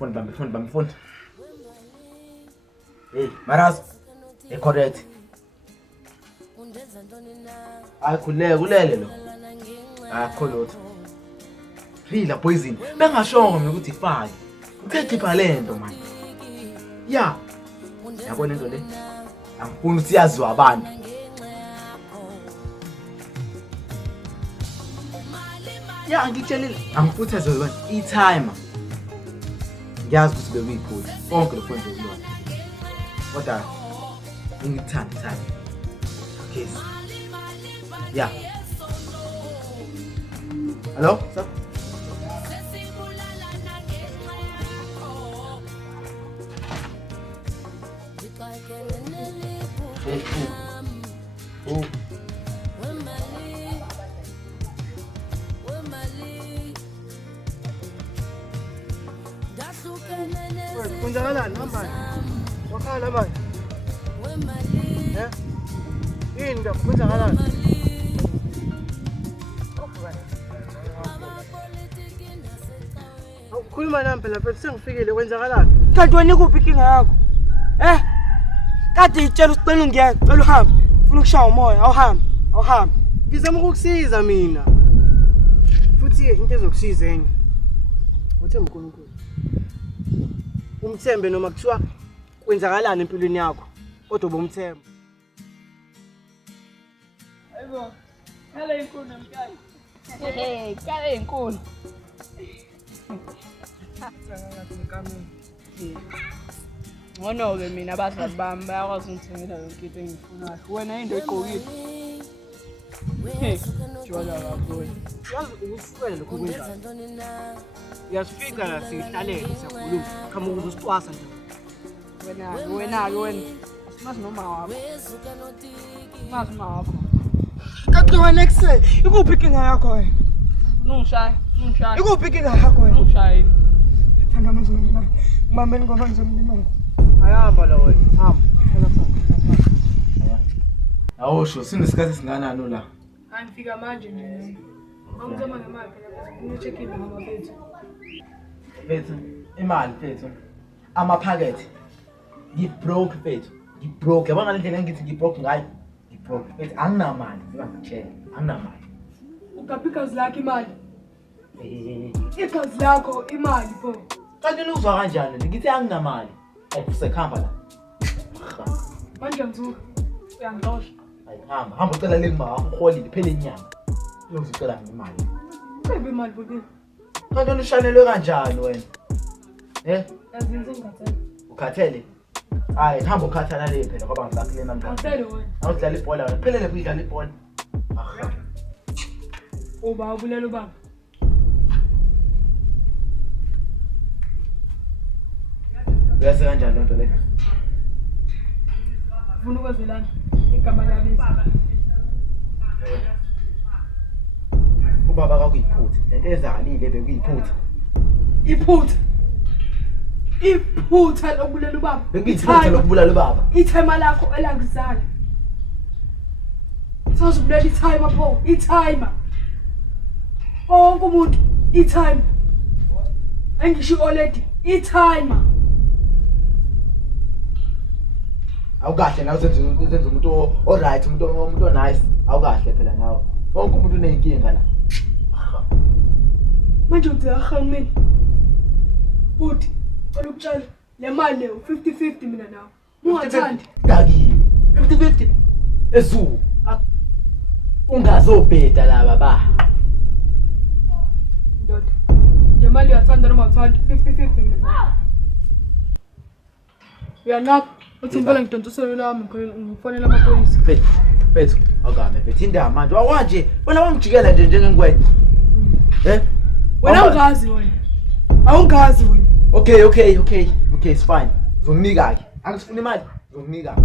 bamba phone. Hey, Maras. Correct. Kulele lo. Kholotho. Phila poison. Bengashongo mina ukuthi ifake. Uthethe ibhalento man. Yeah. Yabona into le? Angifuni ukuthi yaziwe abantu. Yeah, ngitshelile. Angifuni yaziwe abantu. I-timer. Ngiyazi ukuthi bekuyiphutha. Konke lo kwenze kulona. Kodwa ngithanda. Okay. Yeah. Hello? Sir? Oh. Kwenzakalani manje? Wakhala manje. Yini nje kwenzakalani? Awukhuluma nami phela sengifikile kwenzakalani? Kanti wena ikuphi inkinga yakho? Kade itshela usicela ungiyeke, cela uhambe. Ufuna ukushaya umoya, awuhambe. Ngizama ukukusiza mina. Futhi into ezokusiza enye. Uthemba uNkulunkulu. Umthembe noma kuthiwa kwenzakalani empilweni yakho, kodwa ubumthemba. Hayibo. Khala inkulu namkayi. Khala inkulu. Ngono-ke mina abazali bami bayakwazi ungithengela yonke into engiyifunayo. Wena into oyigqokile. Jola kakhulu. Yazi ukuswela lokho kwenzayo. Uyasifika la sihlalele siyakhuluma. Khama ukuze usicwasa nje. Wena. Simazi noma wakho. Simazi noma wakho. Kanti wena ekuse, ikuphi inkinga yakho wena? Ungishaya. Ikuphi inkinga yakho wena? Ungishaya. Thanda amazulu. Ngibambeni ngoba ngizomlimala. Ayahamba la wena. Hamba. Awusho sinesikhathi singanani la? Angifika manje nje. Angizoma ngemali phela ngine-check in ngabafethu. Mfethu, imali mfethu. Amaphakethe. Ngibroke mfethu. Ngibroke. Yabona ngale ndlela ngithi ngibroke ngayo. Ngibroke. Mfethu anginamali, ngiyakutshela. Anginamali. Ugaphi igazi lakho imali? Igazi lakho imali pho. Kanti uzwa kanjani? Ngithi anginamali. Ayikusekhamba la. Manje ngizuka. Uyangixosha. Hamba ucela le mali uholile phela inyanga. Uyozicela ngemali. Ucela imali bodini. Kanti ushanelwe kanjani wena? Yazinze ngingathela. Ukhathele? Hayi, hamba ukhathala le phela ngoba ngisakhile namhlanje. Awuthele wena. Awudlala ibhola wena. Phelele kuyidlala ibhola. Uba ubulela ubaba. Uyase kanjani lonto le? Ufuna ukwenzelani? Igama lami Ubaba kakuyiphutha. Lento ezakalile bekuyiphutha. Iphutha lokubulela ubaba. Bekuyiphutha lokubulala ubaba. Ithema lakho elangizala. Sazobulela ithema pho, ithema. Wonke umuntu ithema. Angisho already ithema. Awukahle nawe uzenze umuntu oright, umuntu nice. Awukahle phela nawe. Wonke umuntu uneyinkinga la. Manje udzahangeni. Futhi olukutshela le mali le 50-50 mina nawe. Ungathandi. Dakiwe. 50-50. Ezu. Ungazobheda laba ba. Ndoda. Le mali uyathanda noma uthanda 50-50 mina nawe. Uyanaka. Uthi ngibona ngidontsisele lami ngifonela amaphoyisa. Fethu, awugame fethu indaba manje. Wanje, wena wangijikela nje njengengwenya. Wena ungazi wena. Awungazi wena. Okay, it's fine. Uzonginika ke. Angisifuna imali, uzonginika.